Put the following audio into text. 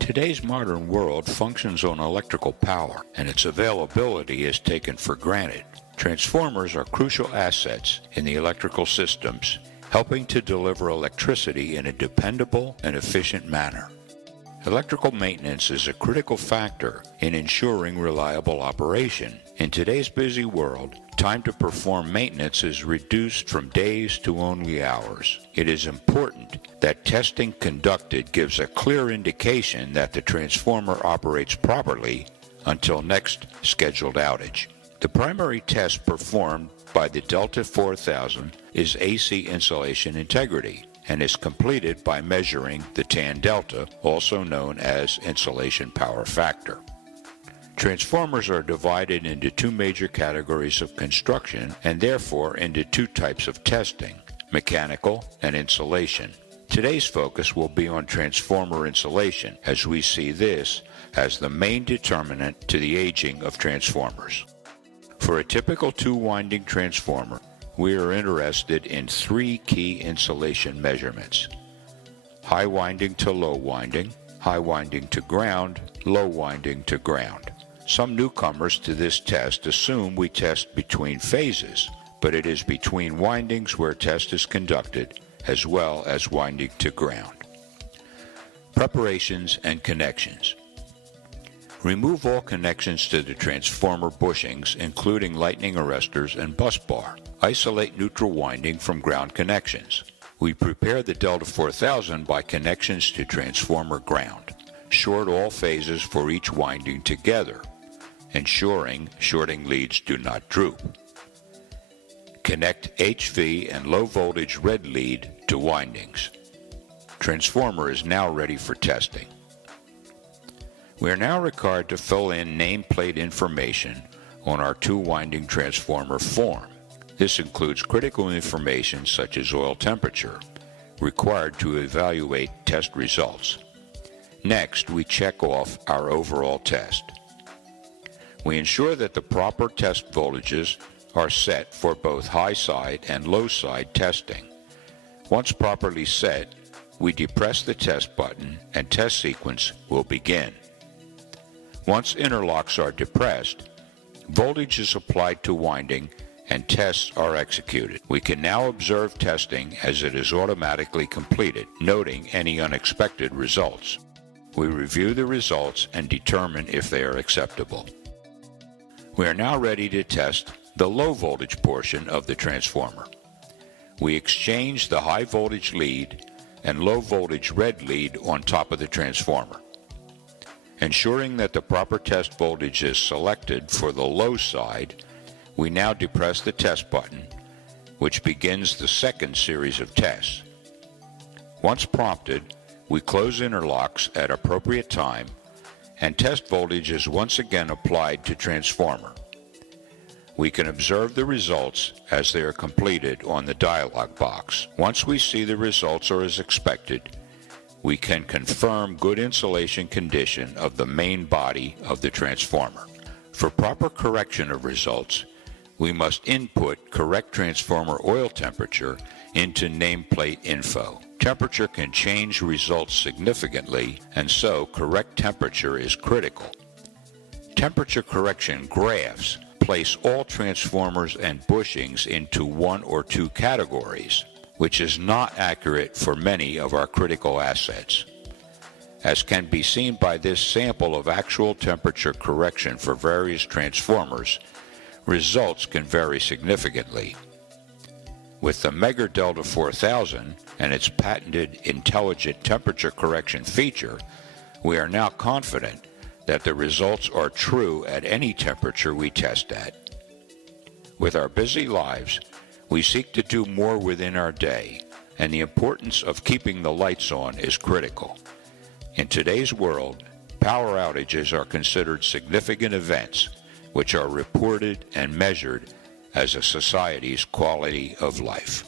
Today's modern world functions on electrical power, and its availability is taken for granted. Transformers are crucial assets in the electrical systems, helping to deliver electricity in a dependable and efficient manner. Electrical maintenance is a critical factor in ensuring reliable operation. In today's busy world, time to perform maintenance is reduced from days to only hours. It is important that testing conducted gives a clear indication that the transformer operates properly until next scheduled outage. The primary test performed by the Delta4000 is AC insulation integrity, and is completed by measuring the tan delta, also known as insulation power factor. Transformers are divided into two major categories of construction and therefore into two types of testing, mechanical and insulation. Today's focus will be on transformer insulation, as we see this as the main determinant to the aging of transformers. For a typical two-winding transformer, we are interested in three key insulation measurements: high winding to low winding, high winding to ground, low winding to ground. Some newcomers to this test assume we test between phases, but it is between windings where test is conducted, as well as winding to ground. Preparations and connections. Remove all connections to the transformer bushings, including lightning arresters and bus bar. Isolate neutral winding from ground connections. We prepare the Delta4000 by connections to transformer ground. Short all phases for each winding together, ensuring shorting leads do not droop. Connect HV and low voltage red lead to windings. Transformer is now ready for testing. We are now required to fill in nameplate information on our two-winding transformer form. This includes critical information such as oil temperature, required to evaluate test results. Next, we check off our overall test. We ensure that the proper test voltages are set for both high side and low side testing. Once properly set, we depress the test button and test sequence will begin. Once interlocks are depressed, voltage is applied to winding and tests are executed. We can now observe testing as it is automatically completed, noting any unexpected results. We review the results and determine if they are acceptable. We are now ready to test the low voltage portion of the transformer. We exchange the high voltage lead and low voltage red lead on top of the transformer. Ensuring that the proper test voltage is selected for the low side, we now depress the test button, which begins the second series of tests. Once prompted, we close interlocks at appropriate time, and test voltage is once again applied to transformer. We can observe the results as they are completed on the dialog box. Once we see the results are as expected, we can confirm good insulation condition of the main body of the transformer. For proper correction of results, we must input correct transformer oil temperature into nameplate info. Temperature can change results significantly, and so correct temperature is critical. Temperature correction graphs place all transformers and bushings into one or two categories, which is not accurate for many of our critical assets. As can be seen by this sample of actual temperature correction for various transformers, results can vary significantly. With the MEGGER Delta4000 and its patented intelligent temperature correction feature, we are now confident that the results are true at any temperature we test at. With our busy lives, we seek to do more within our day, and the importance of keeping the lights on is critical. In today's world, power outages are considered significant events, which are reported and measured as a society's quality of life.